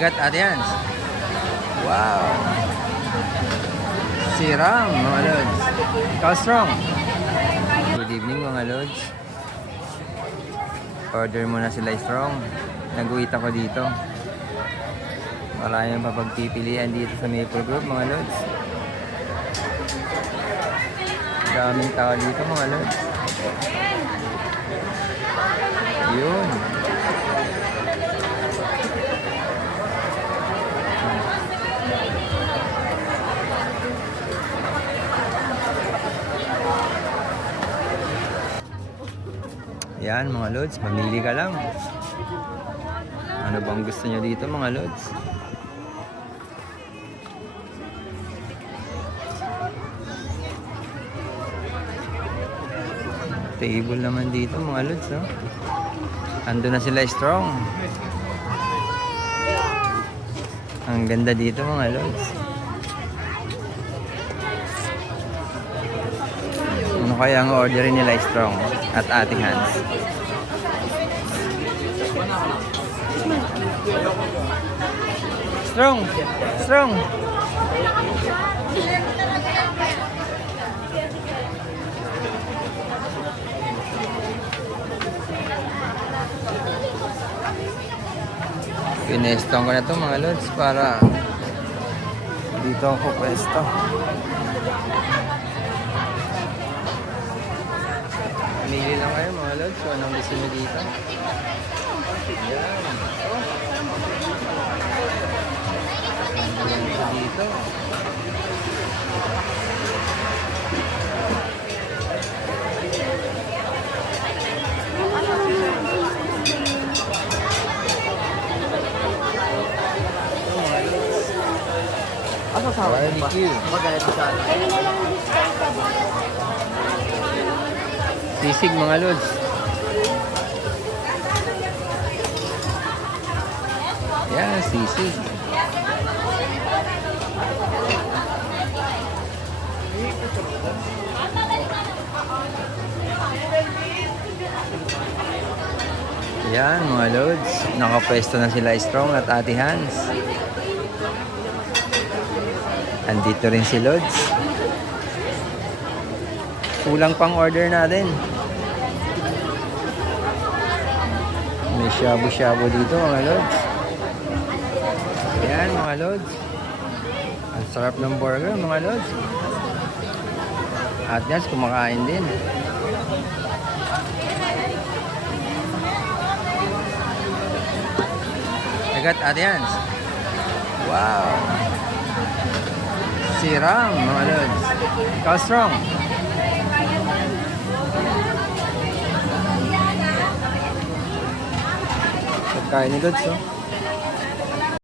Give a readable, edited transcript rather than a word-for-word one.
Agat, Ate Hans. Wow. Si Ram, mga lods. Strong. Good evening, mga lods. Order muna sila strong. Nag-uwit ako dito. Maraming papagpipilian dito sa Maple Grove, mga lods. Daming tao dito, mga lods. Yun. Yan, mga lods, mamili ka lang. Ano bang gusto nyo dito, mga lods? Table naman dito, mga lods, no? Ando na sila strong. Ang ganda dito, mga lods. Ano kaya ang orderin nila strong at Ate Hans? Strong! Strong! Pinestong ko na ito, mga lods, para dito ako pwesto. Pili lang kayo, mga lods, kung anong gusto nyo dito. Yan. Yan dito. Ano sa barbecue. Maganda sa atin. Sisig, mga lods. Yan, sisig. Yan, mga lods. Nakapwesto na sila strong at Ate Hans. Andito rin si Lods. Kulang pang order natin. May shabu-shabu dito, mga lods. Ayan, mga lods. Ang sarap ng burger, mga lods. At guys, kumakain din. Agat, Ate Hans. Wow. Si Ram, mga lods. Strong. Pagkain ni Lods, oh.